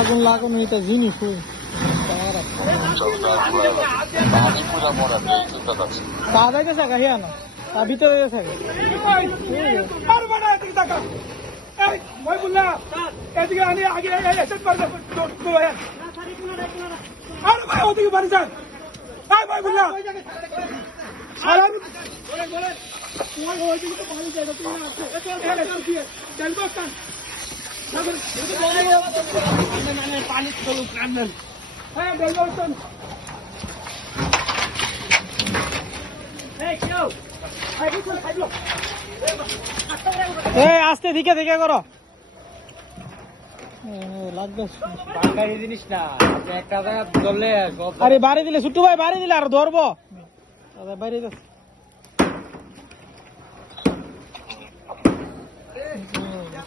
আগুন লাগানো এটা জিনিস তা যাইতেছে হিয়া না তা ভিতরে থাকে আস্তে দিকে দিকে করো জিনিস না একটা জায়গা ধরলে আরে বাড়ি দিলে ছুট্টু ভাই বাড়ি দিলে আর ধরবো বাইরে